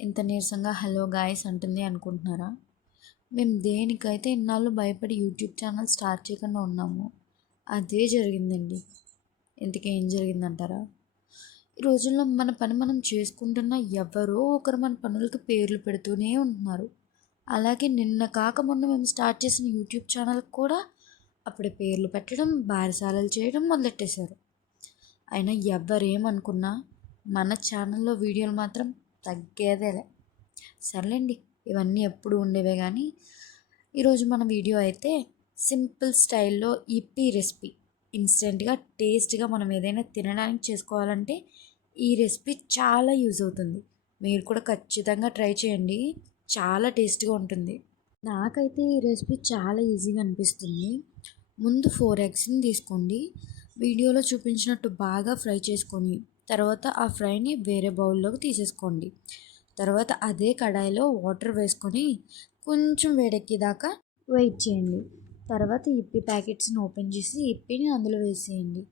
ఇంత నీరసంగా hello guys అంటుంది అనుకుంటున్నారా? మేము దేనికైతే ఇన్నాళ్ళు భయపడి యూట్యూబ్ ఛానల్ స్టార్ట్ చేయకుండా ఉన్నాము అదే జరిగిందండి. ఇంతకేం జరిగిందంటారా? ఈ రోజుల్లో మన పని మనం చేసుకుంటున్న ఎవరో ఒకరు మన పనులకి పేర్లు పెడుతూనే ఉంటున్నారు. అలాగే నిన్న కాక మొన్న మేము స్టార్ట్ చేసిన యూట్యూబ్ ఛానల్కి కూడా అప్పుడే పేర్లు పెట్టడం బారసాలలు చేయడం మొదలెట్టేశారు. అయినా ఎవరేమనుకున్నా మన ఛానల్లో వీడియోలు మాత్రం తగ్గేదేలే సర్లేండి ఇవన్నీ ఎప్పుడు ఉండేవే కానీ ఈరోజు మన వీడియో అయితే సింపుల్ స్టైల్లో ఇప్పి రెసిపీ. ఇన్స్టెంట్గా టేస్ట్గా మనం ఏదైనా తినడానికి చేసుకోవాలంటే ఈ రెసిపీ చాలా యూజ్ అవుతుంది. మీరు కూడా ఖచ్చితంగా ట్రై చేయండి. చాలా టేస్ట్గా ఉంటుంది. నాకైతే ఈ రెసిపీ చాలా ఈజీగా అనిపిస్తుంది. ముందు ఫోర్ ఎగ్స్ని తీసుకోండి. వీడియోలో చూపించినట్టు బాగా ఫ్రై చేసుకొని తర్వాత ఆ ఫ్రైని వేరే బౌల్లోకి తీసేసుకోండి. తర్వాత అదే కడాయిలో వాటర్ వేసుకొని కొంచెం వేడెక్కేదాకా వెయిట్ చేయండి. తర్వాత ఇప్పి ప్యాకెట్స్ని ఓపెన్ చేసి ఇప్పిని అందులో వేసేయండి.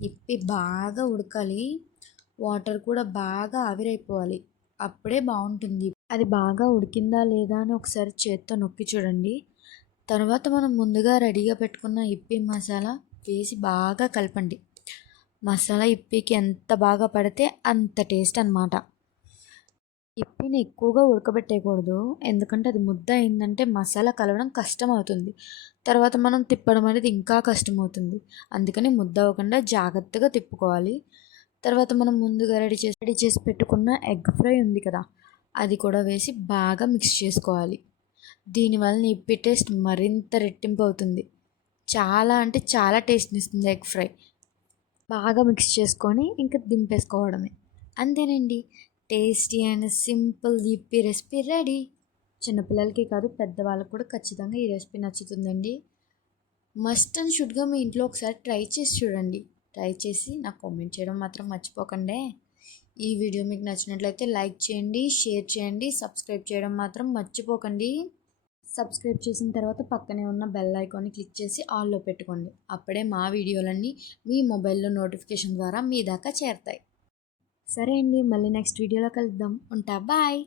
ఇప్పి బాగా ఉడకాలి. వాటర్ కూడా బాగా ఆవిరైపోవాలి. అప్పుడే బాగుంటుంది. అది బాగా ఉడికిందా లేదా అని ఒకసారి చేత్తో నొక్కి చూడండి. తర్వాత మనం ముందుగా రెడీగా పెట్టుకున్న ఇప్పి మసాలా వేసి బాగా కలపండి. మసాలా ఇప్పికి ఎంత బాగా పడితే అంత టేస్ట్ అనమాట ఇప్పిని ఎక్కువగా ఉడకబెట్టేయకూడదు. ఎందుకంటే అది ముద్ద అయిందంటే మసాలా కలవడం కష్టం అవుతుంది తర్వాత మనం తిప్పడం అనేది ఇంకా కష్టం అవుతుంది అందుకని ముద్ద అవ్వకుండా జాగ్రత్తగా తిప్పుకోవాలి. తర్వాత మనం ముందుగా రెడీ చేసి రెడీ చేసి పెట్టుకున్న ఎగ్ ఫ్రై ఉంది కదా అది కూడా వేసి బాగా మిక్స్ చేసుకోవాలి. దీనివల్ల ఇప్పి టేస్ట్ మరింత రెట్టింపు అవుతుంది. చాలా అంటే చాలా టేస్ట్ని ఇస్తుంది ఎగ్ ఫ్రై. బాగా మిక్స్ చేసుకొని ఇంకా దింపేసుకోవడమే. అంతేనండి. టేస్టీ అండ్ సింపుల్ ఇప్పి రెసిపీ రెడీ. చిన్నపిల్లలకి కాదు పెద్దవాళ్ళకి కూడా ఖచ్చితంగా ఈ రెసిపీ నచ్చుతుందండి. మస్ట్ అండ్ షుడ్గా మీ ఇంట్లో ఒకసారి ట్రై చేసి చూడండి. ట్రై చేసి నాకు కామెంట్ చేయడం మాత్రం మర్చిపోకండి. ఈ వీడియో మీకు నచ్చినట్లయితే లైక్ చేయండి షేర్ చేయండి సబ్స్క్రైబ్ చేయడం మాత్రం మర్చిపోకండి. సబ్స్క్రైబ్ చేసిన తర్వాత పక్కనే ఉన్న బెల్ ఐకాన్ని క్లిక్ చేసి ఆల్లో పెట్టుకోండి. అప్పుడే మా వీడియోలన్నీ మీ మొబైల్లో నోటిఫికేషన్ ద్వారా మీ దాకా చేరతాయి. సరే అండి మళ్ళీ నెక్స్ట్ వీడియోలో కలుద్దాం. ఉంటా బాయ్.